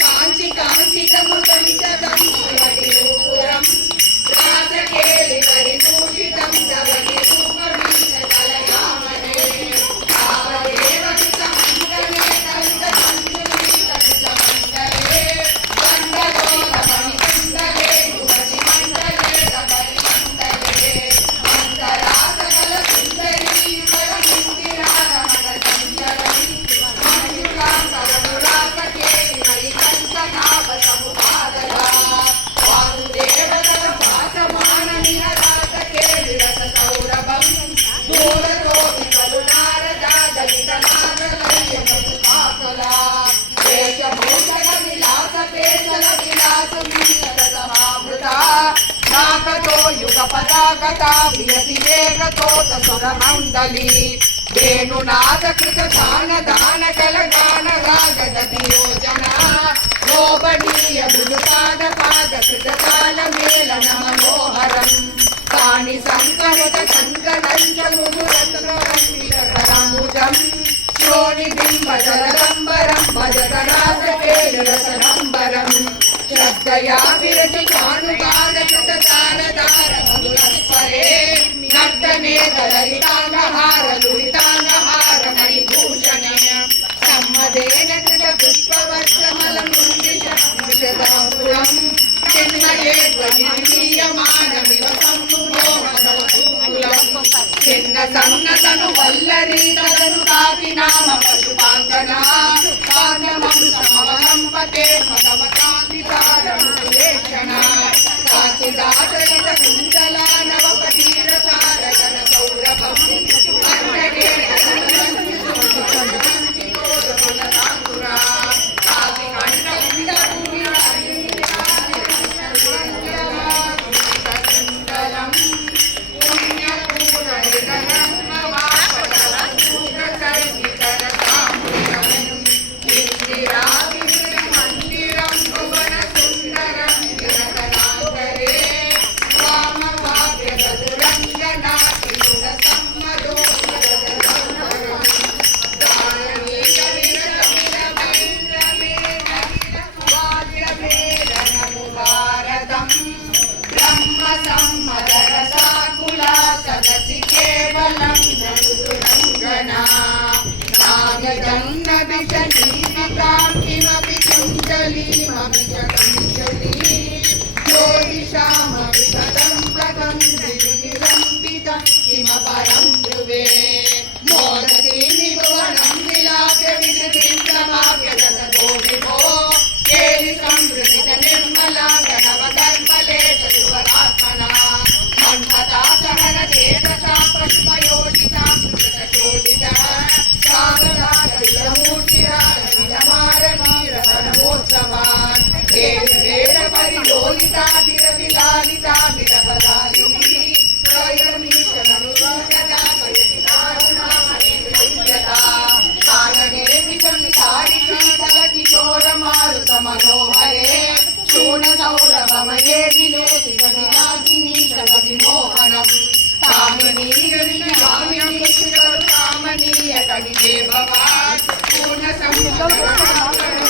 కాంచి కాంచితము గణితం రూపురం రాసకేలి పరిభూషితం తవని రూపమీశ కలయామనే భావదేవకృత మంగళే తవిత సంజునీత మంగళే మంగళోల మణికండలే యువతి మంగళే తపరి మంగళే మంగళాసకల సుందరీ యుగల ఇందిరారమణ సంజలీ మంజుళాం కరుణాసకేలి మణికంఠనాభ సముపాదలా వాసుదేవతల భాసమానమిహ రాసకేలి రస సౌరభం దూరతోపి కరుణారదా దళిత నాగలయ్య మధుపాకలా వేషభూషణ విలాస పేషల విలాస మీలరసమామృత నాకతో యుగ పదాగత వియసి వేగతోత సురమండలి వేణునాద కృత దాన దాన కల గాన రాగదతి యోజన లోభనీయ బులుపాద పాద కృత కాల మేళన మనోహరం కాని సంకరత సంకరంజముజం శ్రోణి బింబ జలదంబరం భజతరాసకేరసనంబరం శ్రద్ధయా విరచి కానుగాన కృత తారదార మధురస్వరే నర్తనే దళితాంగహార లులితాంగహార మణిభూషణ సమ్మదేన కృత పుష్పవర్షమల ముండిషదాపురం చిన్మయే ధ్వనియమానమివ సమ్ముమోహదవసూలం చిన్న సన్నతను వల్లరీ తదను కాపి నామ పశుపాంగనా కాంగమం సమవలంపతే మదమకాంతితారములేక్షణ కాచిదాచరిత కుండలానవ పటీరసారగణ సౌరభం అంజనే किमपि कुञ्जलीमपि च कञ्जली ज्योतिषामपि कदम्बकं विरुनिलम्बितं किमपरं ध्रुवे मोदसीनि भुवनं विलाप्य विकृतिं समाप्य ददतो विभो केलि संवृतित निर्मला गणवकर्मले सुवरात्मना मन्मता सहन चेतसा पशुपयोषिता कृतशोषिता मनोहरे शूण सौरभमये विलोसित विलासिनी शबविमोहनम् कामनीय कविते भवान् पूर्ण संपूर्ण